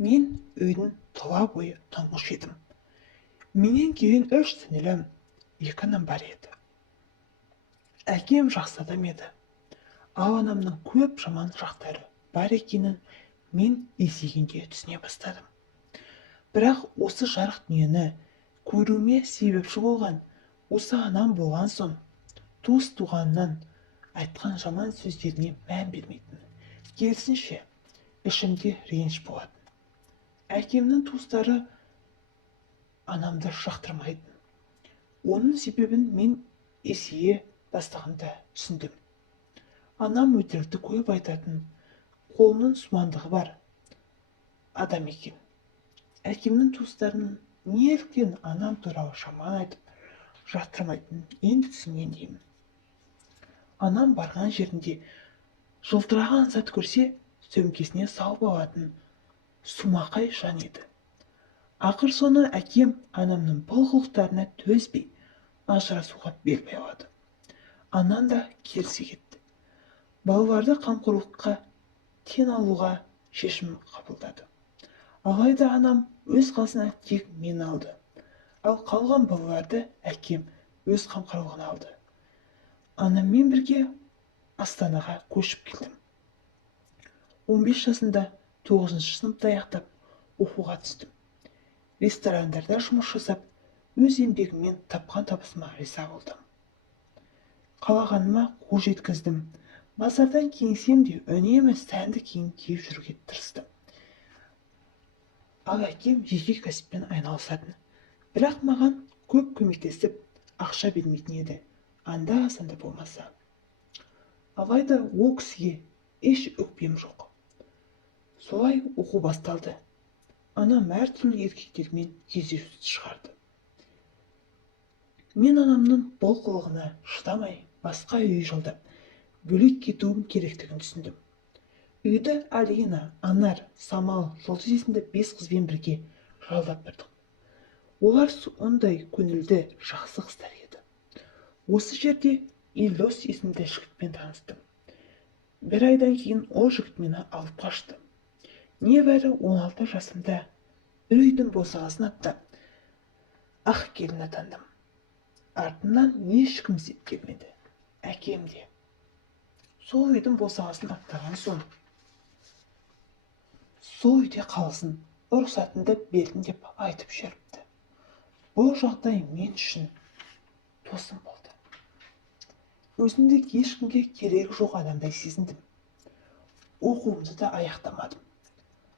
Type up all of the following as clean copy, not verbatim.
Мен үйдің тұла бойы тұңғыш едім. Менен кейін 3 сіңілім, 2 інім бар еді. Әкем жақсы адам еді. Ал анамның көп жаман жақтары бар екенін мен есейгенде түсіне бастадым. Бірақ осы жарық дүниені көруіме себепші болған осы анам болған соң, туыс-туғаннан айтқан жаман сөздеріне мән бермейтін. Керісінше, ішімде реніш болатын. Әкемнің туыстары анамды жақтырмайтын. Оның себебін мен есейе бастағанда түсіндім. Анам өтірікті көп айтатын, қолының сумандығы бар адам екен. Әкемнің туыстарының неліктен анам туралы жаман айтып жақтырмайтынын енді түсінгендеймін. Анам барған жерінде жылтыраған зат көрсе, сөмкесіне салып алатын сумақай жан еді. Ақыр соны әкем анамның бұл қылықтарына төзбей ажырасуға бел байлады. Анам да келісе кетті. Балаларды қамқорлыққа тен алуға шешім қабылдады. Алайда анам өз қасына тек мені алды, ал қалған балаларды әкем өз қамқорлығына алды. Анаммен бірге Астанаға көшіп келдім. 15 жасында 9-шы сыныпты аяқтап оқуға түстім. Ресторандарда жұмыс жасап, өз еңбегіммен тапқан табысыма риза болдым. Қалағаныма қол жеткіздім. Базардан киінсем де үнемі сәнді киім киіп жүруге тырыстым. Ал әкем жеке кәсіппен айналысатын. Бірақ маған көп көмектесіп, ақша бермейтін еді, анда-санда болмаса. Алайда ол кісіге еш өкпем жоқ. Солай оқу басталды. Анам әртүрлі еркектермен кездесуді шығарды. Мен анамның бұл қылығына шыдамай, басқа үй жалдап, бөлек кетуім керектігін түсіндім. Үйді Алина, Анар, Самал, Жұлдыз есімді 5 қызбен бірге жалдап тұрдық. Олар ондай көңілді, жақсы қыздар еді. Осы жерде Елдос есімді жігітпен таныстым. Бір айдан кейін ол жігіт мені алып қашты. Небәрі 16 жасымда бір үйдің босағасын аттап, ақ келін атандым. Артымнан ешкім іздеп келмеді. Әкем де. Сол үйдің босағасын аттаған соң, сол үйде қалсын, рұқсатыңды бердім деп айтып жүріпті. Бұл жағдай мен үшін тосын болды. Өзімді ешкімге керегі жоқ адамдай сезіндім. Оқуымды да аяқтамадым.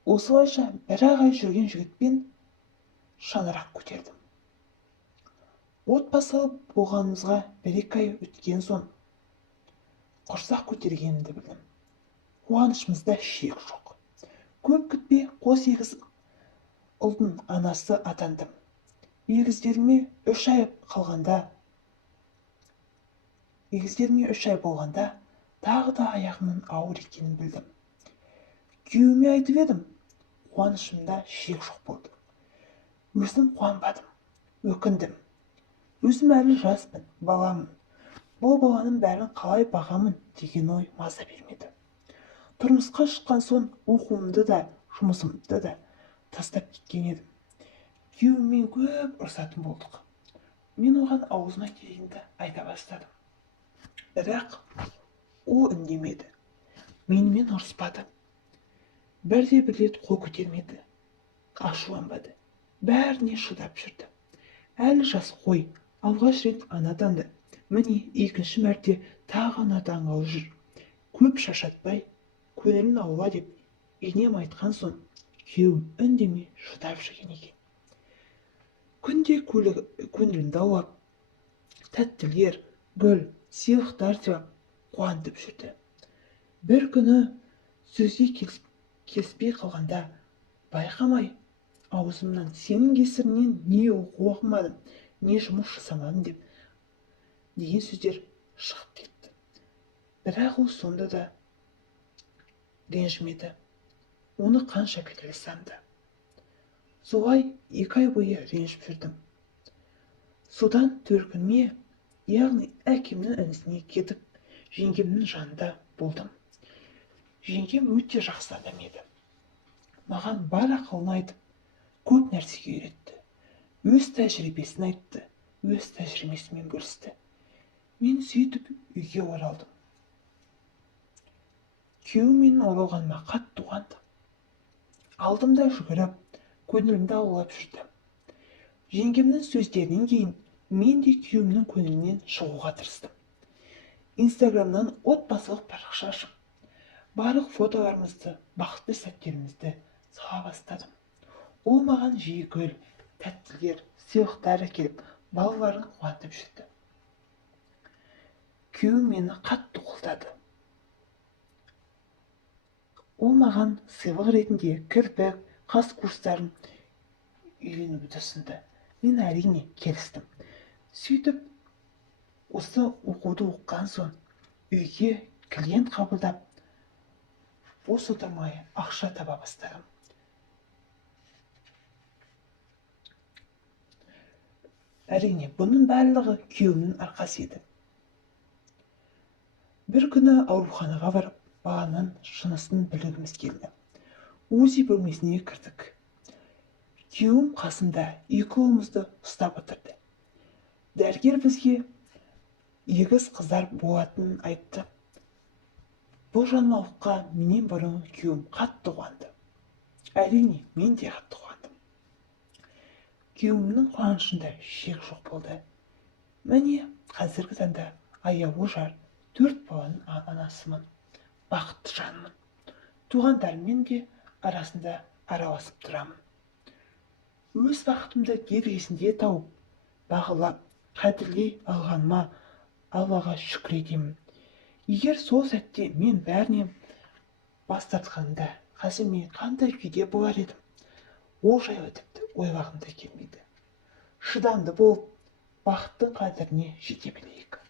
Осылайша бір ай жүрген жігітпен шаңырақ көтердім. Отбасылы болғанымызға 1-2 ай өткен соң құрсақ көтергенімді білдім. Қуанышымызда шек жоқ. Көп күтпей қос егіз ұлдың анасы атандым. Егіздеріме 3 ай болғанда тағы да аяғымның ауыр екенін білдім. Күйеуіме айтып едім, қуанышымда шек жоқ болды. Өзім қуанбадым, өкіндім. Өзім әлі жаспын, баламын. Бұл баланың бәрін қалай бағамын деген ой маза бермеді. Тұрмысқа шыққан соң оқуымды да, жұмысымды да тастап кеткен едім. Күйеуіммен көп ұрсатын болдық. Мен оған аузыма келгенді айта бастадым. Бірақ ол үндемеді. Менімен ұрыспады. Бірде рет қол көтермеді. Ашуланбады. Бәріне шыдап жүрді. Әлі жас қой, алғаш рет ана атанды. Міне 2-ші мәрте тағы ана атанғалы жүр. Көп шашатпай, көңілін аула деп енем айтқан соң, күйеуім үндемей шыдап жүрген екен. Күнде көңілімді аулап, тәттілер, гүл, сыйлықтар деп қуантып жүрді. Бір күні сөзге келіспей қалғанда, байқамай аузымнан сенің кесірінен не оқу оқымадым, не жұмыс жасамадым деген сөздер шығып кетті. Бірақ ол сонда да ренжімеді. Оны қанша кінәласам да. Солай 2 ай бойы ренжіп жүрдім. Содан төркініме, яғни әкемнің інісіне кетіп, жеңгемнің жанында болдым. Жеңгем өте жақсы адам еді. маған бар ақылын айтып, көп нәрсеге үйретті. Өз тәжірибесін айтты, өз тәжірибесімен бөлісті. Мен сөйтіп үйге оралдым. Күйеуім менің оралғаныма қатты қуанды. Алдымда жүгіріп, көңілімді аулап жүрді. Жеңгемнің сөздерінен кейін мен де күйеуімнің көңілінен шығуға тырыстым. Инстаграмнан отбасылық парақша ашып, барлық фотоларымызды, бақытты сәттерімізді сала бастадым. Ол маған жиі гүл, тәттілер, сыйлықтар әкеліп, балаларын қуантып жүрді. Күйеуім мені қатты қолдады. Ол маған сыйлық ретінде кірпік, қас курстарын үйренуді ұсынды. Мен әрине келістім. Сөйтіп, осы оқуды оқыған соң үйге клиент қабылдап, бос отырмай ақша таба бастадым. Әрине, бұның барлығы күйеуімнің арқасы еді. Бір күні ауруханаға барып, баланың жынысын білгіміз келді. УЗИ бөлмесіне кірдік. Күйеуім қасында екі ұлымызды ұстап отырды. Дәрігер бізге егіз қыздар болатынын айтты. Бұл жаңалыққа менен бұрын күйеуім қатты қуанды. Әрине, мен де қатты қуандым. Күйеуімнің қуанышында шек жоқ болды. Міне, қазіргі таңда аяулы жар, 4 баланың анасымын, бақытты жанмын. Туғандарыммен де арасында араласып тұрамын. Өз бақытымды дер кезінде тауып, бағалап, қадірлей алғаныма Аллаға шүкір етемін. Егер сол сәтте мен бәрінен бас тартқанда, қазір мен қандай күйде болар едім? Ол жайлы тіпті ойлағым да келмейді. Шыдамды болып, бақыттың қадіріне жете білейік.